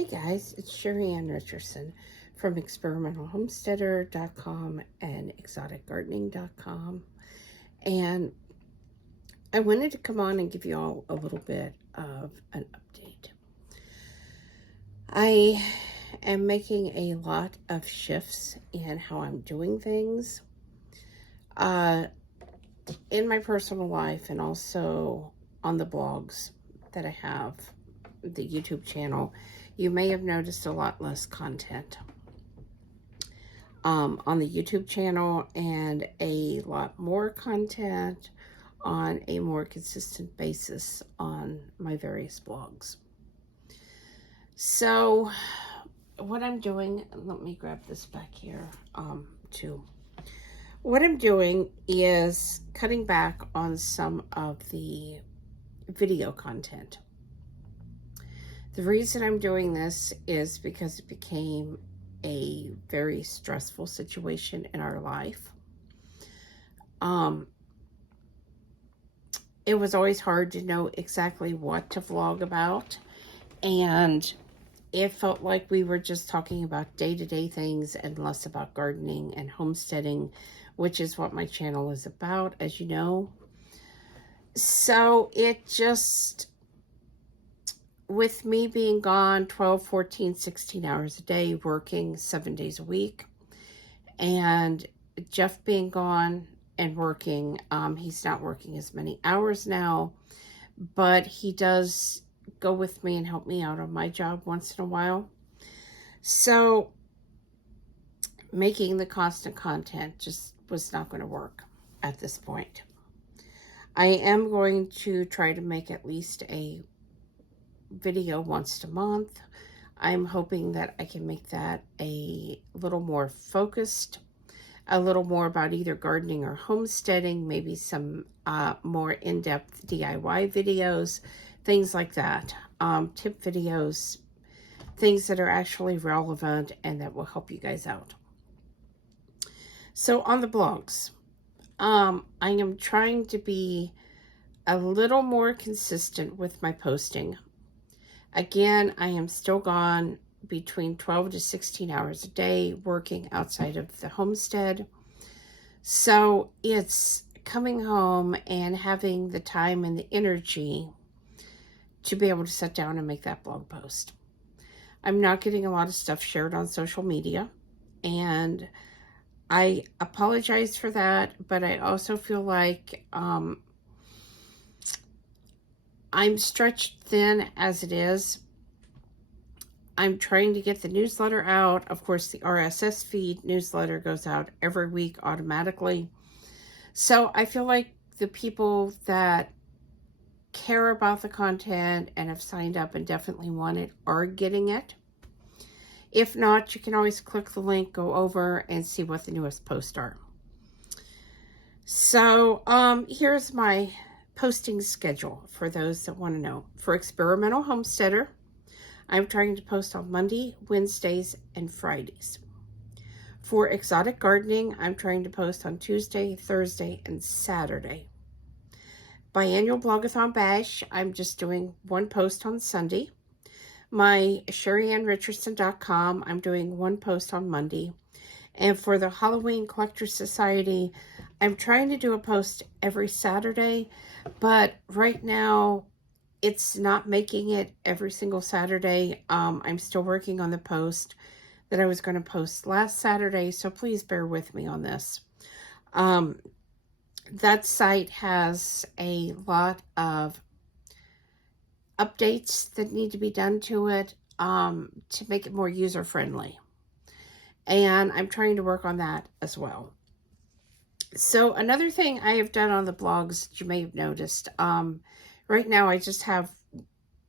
Hey guys, it's Sheri Ann Richerson from experimentalhomesteader.com and exoticgardening.com. And I wanted to come on and give you all a little bit of an update. I am making a lot of shifts in how I'm doing things in my personal life and also on the blogs that I have, the YouTube channel. You may have noticed a lot less content on the YouTube channel and a lot more content on a more consistent basis on my various blogs. So what I'm doing, let me grab this back here too. What I'm doing is cutting back on some of the video content. The reason I'm doing this is because it became a very stressful situation in our life. It was always hard to know exactly what to vlog about, and it felt like we were just talking about day-to-day things and less about gardening and homesteading, which is what my channel is about, as you know. So it just, with me being gone 12, 14, 16 hours a day, working 7 days a week, and Jeff being gone and working, he's not working as many hours now, but he does go with me and help me out on my job once in a while. So making the constant content just was not going to work at this point. I am going to try to make at least a video once a month. I'm hoping that I can make that a little more focused, a little more about either gardening or homesteading, maybe some more in-depth DIY videos, things like that, tip videos, things that are actually relevant and that will help you guys out. So on the blogs, I am trying to be a little more consistent with my posting. Again, I am still gone between 12 to 16 hours a day working outside of the homestead. So it's coming home and having the time and the energy to be able to sit down and make that blog post. I'm not getting a lot of stuff shared on social media, and I apologize for that, but I also feel like I'm stretched thin as it is. I'm trying to get the newsletter out. Of course, the RSS feed newsletter goes out every week automatically. So I feel like the people that care about the content and have signed up and definitely want it are getting it. If not, you can always click the link, go over and see what the newest posts are. So here's my posting schedule for those that want to know. For Experimental Homesteader, I'm trying to post on Monday, Wednesdays, and Fridays. For Exotic Gardening, I'm trying to post on Tuesday, Thursday, and Saturday. Biannual Blogathon Bash, I'm just doing one post on Sunday. My SheriAnnRicherson.com, I'm doing one post on Monday. And for the Halloween Collector Society, I'm trying to do a post every Saturday, but right now it's not making it every single Saturday. I'm still working on the post that I was going to post last Saturday, so please bear with me on this. That site has a lot of updates that need to be done to it to make it more user-friendly. And I'm trying to work on that as well. So another thing I have done on the blogs that you may have noticed, right now I just have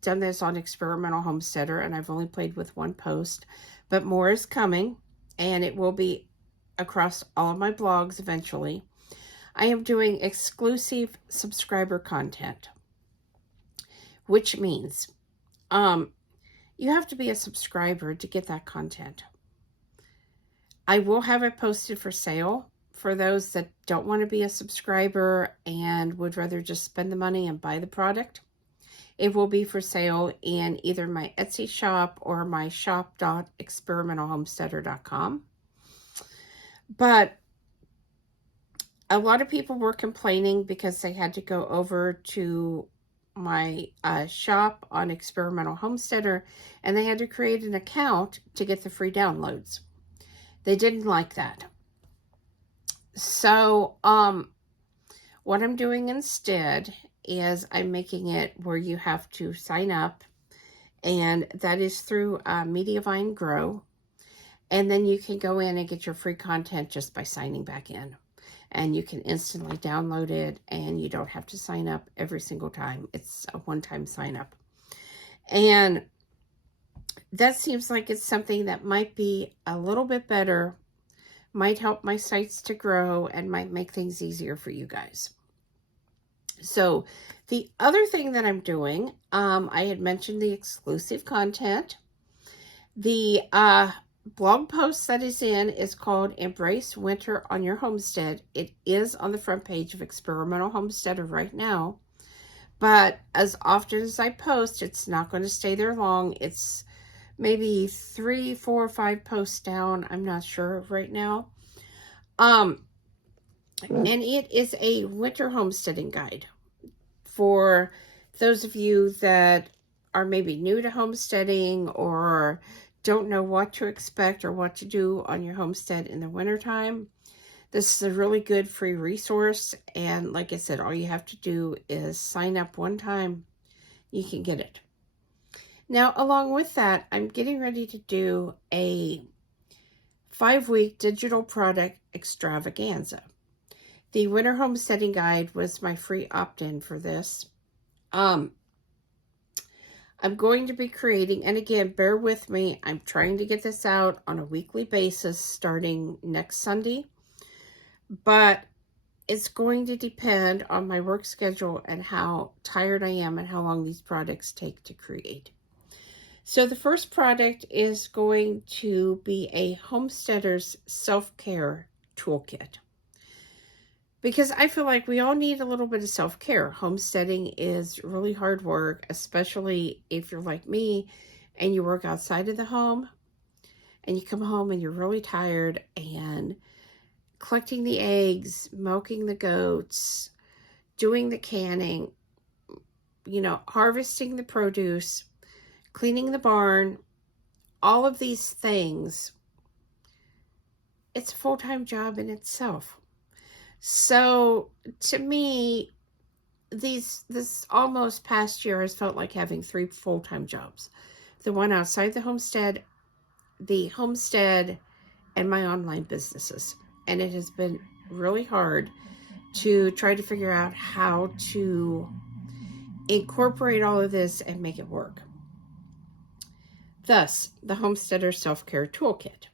done this on Experimental Homesteader, and I've only played with one post, but more is coming, and it will be across all of my blogs eventually. I am doing exclusive subscriber content, which means you have to be a subscriber to get that content. I will have it posted for sale for those that don't want to be a subscriber and would rather just spend the money and buy the product. It will be for sale in either my Etsy shop or my shop.experimentalhomesteader.com. But a lot of people were complaining because they had to go over to my shop on Experimental Homesteader, and they had to create an account to get the free downloads. They didn't like that. So, what I'm doing instead is I'm making it where you have to sign up, and that is through Mediavine Grow. And then you can go in and get your free content just by signing back in. And you can instantly download it, and you don't have to sign up every single time. It's a one-time sign up. And that seems like it's something that might be a little bit better, might help my sites to grow, and might make things easier for you guys. So the other thing that I'm doing, I had mentioned the exclusive content. The blog post that is in is called Embrace Winter on Your Homestead. It is on the front page of Experimental Homesteader right now. But as often as I post, it's not going to stay there long. It's maybe 3, 4, 5 posts down. I'm not sure right now. And it is a winter homesteading guide for those of you that are maybe new to homesteading or don't know what to expect or what to do on your homestead in the wintertime. This is a really good free resource. And like I said, all you have to do is sign up one time. You can get it. Now, along with that, I'm getting ready to do a 5-week digital product extravaganza. The Winter Homesteading Guide was my free opt-in for this. I'm going to be creating, and again, bear with me, I'm trying to get this out on a weekly basis starting next Sunday, but it's going to depend on my work schedule and how tired I am and how long these products take to create. So the first product is going to be a homesteader's self-care toolkit. Because I feel like we all need a little bit of self-care. Homesteading is really hard work, especially if you're like me and you work outside of the home and you come home and you're really tired, and collecting the eggs, milking the goats, doing the canning, harvesting the produce, cleaning the barn, all of these things, it's a full-time job in itself. So to me, this almost past year has felt like having 3 full-time jobs. The one outside the homestead, and my online businesses. And it has been really hard to try to figure out how to incorporate all of this and make it work. Thus, the Homesteader Self-Care Toolkit.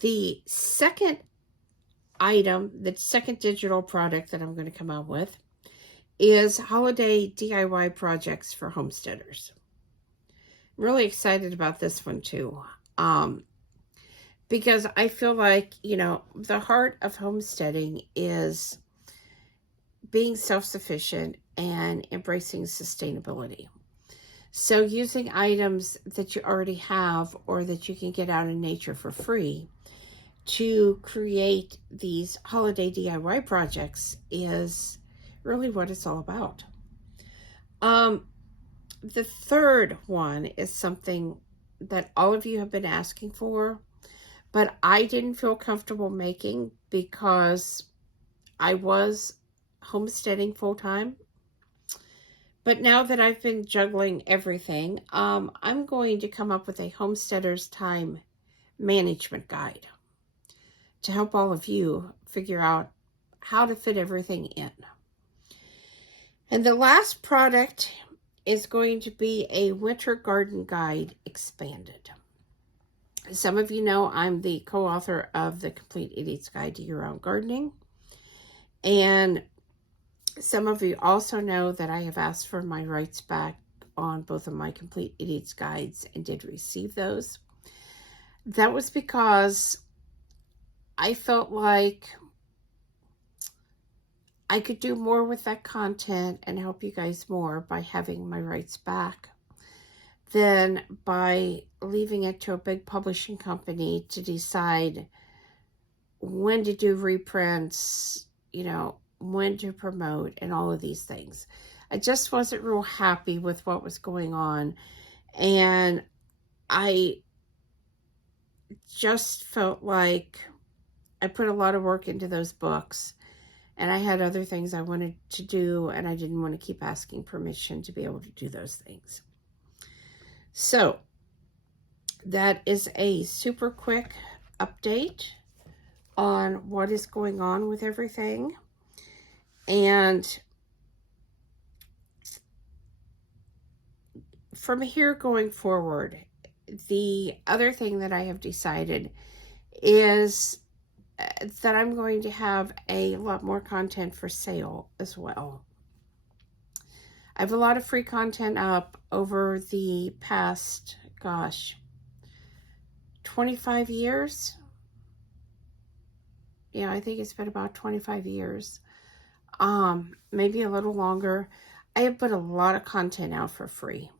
The second item, the second digital product that I'm going to come out with is holiday DIY projects for homesteaders. I'm really excited about this one too. Because I feel like, the heart of homesteading is being self-sufficient and embracing sustainability. So using items that you already have or that you can get out in nature for free to create these holiday DIY projects is really what it's all about. The third one is something that all of you have been asking for, but I didn't feel comfortable making because I was homesteading full-time. But now that I've been juggling everything, I'm going to come up with a homesteader's time management guide to help all of you figure out how to fit everything in. And the last product is going to be a winter garden guide expanded. Some of you know I'm the co-author of the Complete Idiot's Guide to Year-Round Gardening. And some of you also know that I have asked for my rights back on both of my Complete Idiot's Guides and did receive those. That was because I felt like I could do more with that content and help you guys more by having my rights back than by leaving it to a big publishing company to decide when to do reprints, you know, when to promote, and all of these things. I just wasn't real happy with what was going on, and I just felt like I put a lot of work into those books, and I had other things I wanted to do, and I didn't want to keep asking permission to be able to do those things. So that is a super quick update on what is going on with everything. And from here going forward, the other thing that I have decided is that I'm going to have a lot more content for sale as well. I have a lot of free content up over the past, 25 years. Yeah, I think it's been about 25 years. Maybe a little longer. I have put a lot of content out for free.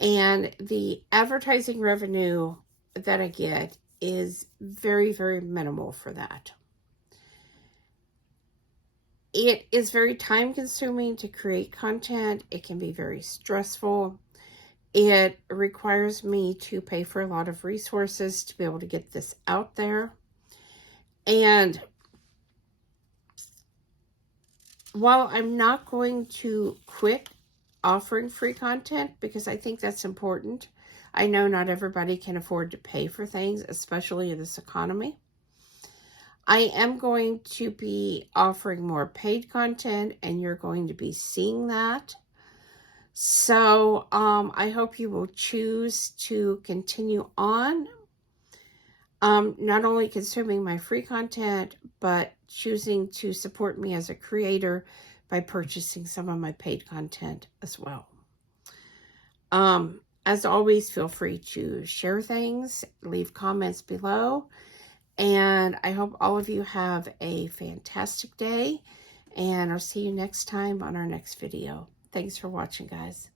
And the advertising revenue that I get is very, very minimal for that. It is very time consuming to create content. It can be very stressful. It requires me to pay for a lot of resources to be able to get this out there. And while I'm not going to quit offering free content, because I think that's important, I know not everybody can afford to pay for things, especially in this economy. I am going to be offering more paid content, and you're going to be seeing that. So I hope you will choose to continue on, not only consuming my free content, but choosing to support me as a creator by purchasing some of my paid content as well. As always, feel free to share things, leave comments below, and I hope all of you have a fantastic day, and I'll see you next time on our next video. Thanks for watching, guys.